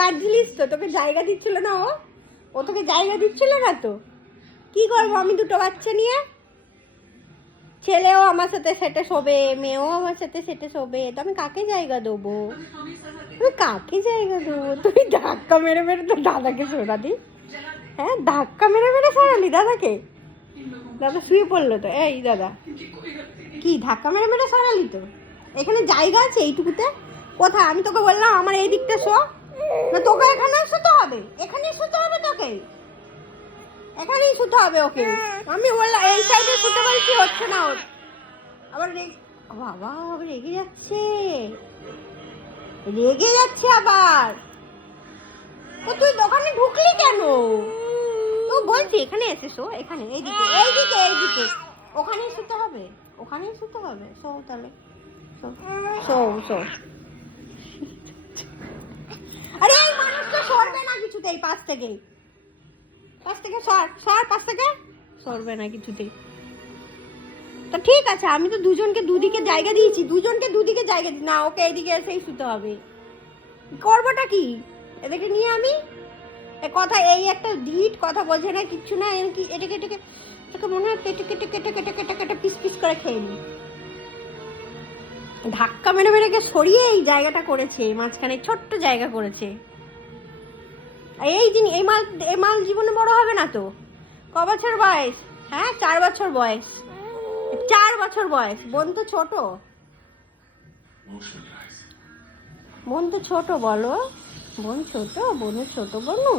কাটছিলিস তো, তোকে জায়গা দিচ্ছিল না ও তোকে জায়গা দিচ্ছিল না তো। কি করবো আমি দুটো বাচ্চা নিয়ে? ছেলেও আমার সাথে সেটে শোবে, মেয়েও আমার সাথে সেটে শোবে, তো আমি কাকে জায়গা দেবো? আমি কাকে জায়গা দেবো? তুই ধাক্কা মেরে মেরে তো দাদাকে সরালি। হ্যাঁ, ধাক্কা মেরে মেরে সরালি দাদাকে। দাদা শুয়ে পড়লো তো। এই দাদা, কি ধাক্কা মেরে মেরে সরালি তো? এখানে জায়গা আছে এইটুকুতে? কোথায়? আমি তোকে বললাম আমার এই দিকটা শো, না তোকে এখানে শুতে হবে? এখানেই শুতে হবে তোকে, এখানেই শুতে হবে ওকে। আমি বললাম এই সাইডে শুতে বলছি, হচ্ছে না ওর। আবার বাবা আবার রেগে যাচ্ছে, রেগে যাচ্ছে আবার। তো তুই দোকানে ঢুকলি কেন? তো বলছি এখানে এসে শো, এখানে এইদিকে এইদিকে এইদিকে। ওখানেই শুতে হবে, ওখানেই শুতে হবে। শো তাহলে, শো শো। আরে এই মানুষ তো সরবে না কিছুতেই, পাশ থেকে সর পাশ থেকে সরবে না কিছুতেই। তো ঠিক আছে, আমি তো দুজনকে দুদিকে জায়গা দিয়েছি, দুজনকে দুদিকে জায়গা না, ওকে এইদিকে এসেই শুতে হবে। করবোটা কি এটাকে নিয়ে আমি? কথা এই একটা ডিট কথা বলছে না, কিচ্ছু না। কি এটাকে এটাকে তোকে মনে হয় কেটে কেটে কেটে কেটে কেটে কেটে পিস পিস করে খেয়ে নি। ধাক্কা মেরে মেরে সরিয়ে এই জায়গাটা করেছে, মাঝখানে ছোট্ট জায়গা করেছে। এই জিনিস এই মাল জীবনে বড় হবে না তো। ক বছর বয়স? হ্যাঁ 4 বছর বয়স, 4 বছর বয়স। বোন তো ছোট, বোন তো ছোট, বলো বোন ছোট, বোনের ছোট বোনু।